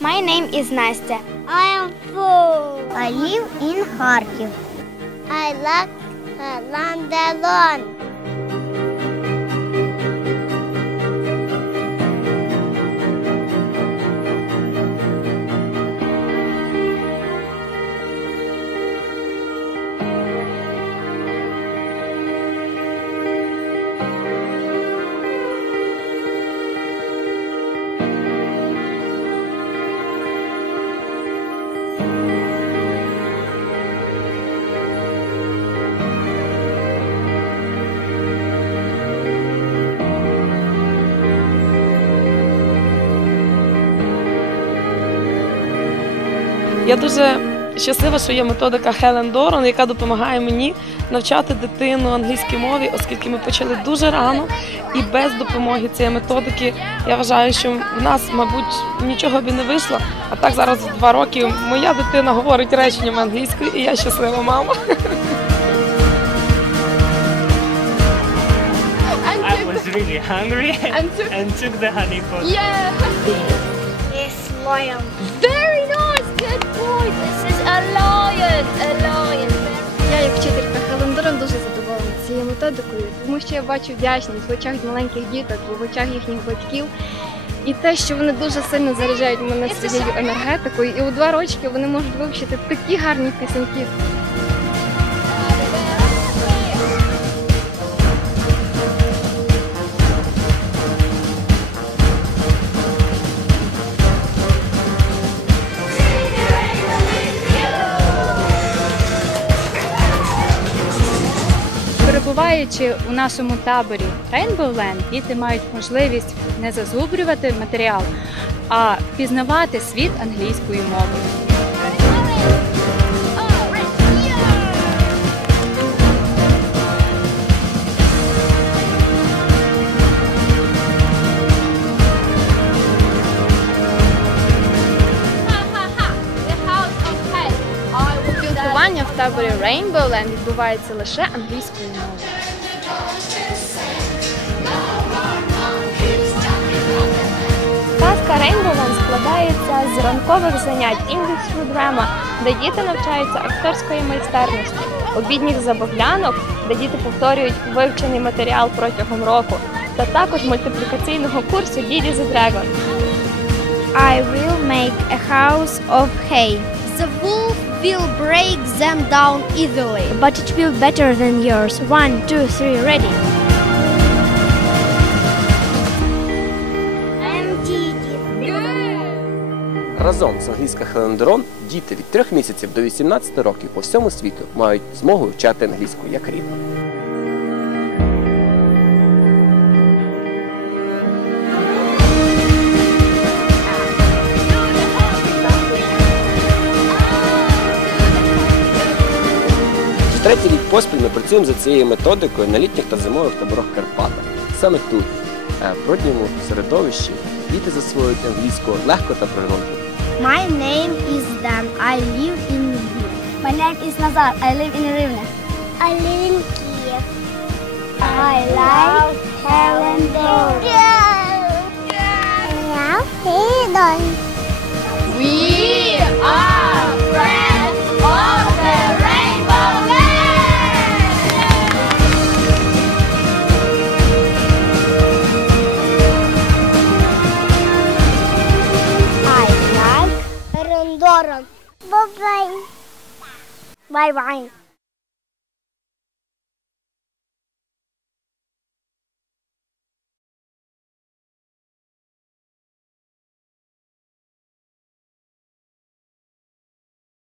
My name is Nastya. I am four. I live in Kharkiv. I like London. Я дуже щаслива, що є методика Хелен Дорон, яка допомагає мені навчати дитину англійській мові, оскільки ми почали дуже рано, і без допомоги цієї методики я вважаю, що в нас, мабуть, нічого б і не вийшло. А так зараз в два роки моя дитина говорить реченням англійською, і я щаслива мама. I was really hungry and, and took the honey pot. Yes, lion. Very. This is a lion, a lion. Я, як вчителька Хелендорон дуже задоволена цією методикою, тому що я бачу вдячність в очах маленьких діток, в очах їхніх батьків. І те, що вони дуже сильно заряджають мене своєю енергетикою, і у два рочки вони можуть вивчити такі гарні пісеньки. Перебуваючи у нашому таборі Rainbow Land, діти мають можливість не зазубрювати матеріал, а пізнавати світ англійською мовою. Спілкування в таборі Rainbow Land відбувається лише англійською мовою. Казка Рейнбовен складається з ранкових занять English through Drama, де діти навчаються акторської майстерності, обідніх забавлянок, де діти повторюють вивчений матеріал протягом року, та також мультиплікаційного курсу Diddy the Dragon. I will make a house of hay. The wolf will break them down easily, but it will better than yours. One, two, three, ready. Разом з англійська Хелендерон діти від 3 місяців до 18 років по всьому світу мають змогу вчати англійську як рідну. Третій рік поспіль ми працюємо за цією методикою на літніх та зимових таборах Карпата. Саме тут, е, в родньому середовищі, діти засвоюють англійську легко та природно. My name is Dan. I live in Lviv. My name is Nazar. I live in Rivne. I live in Bye-bye. Bye-bye.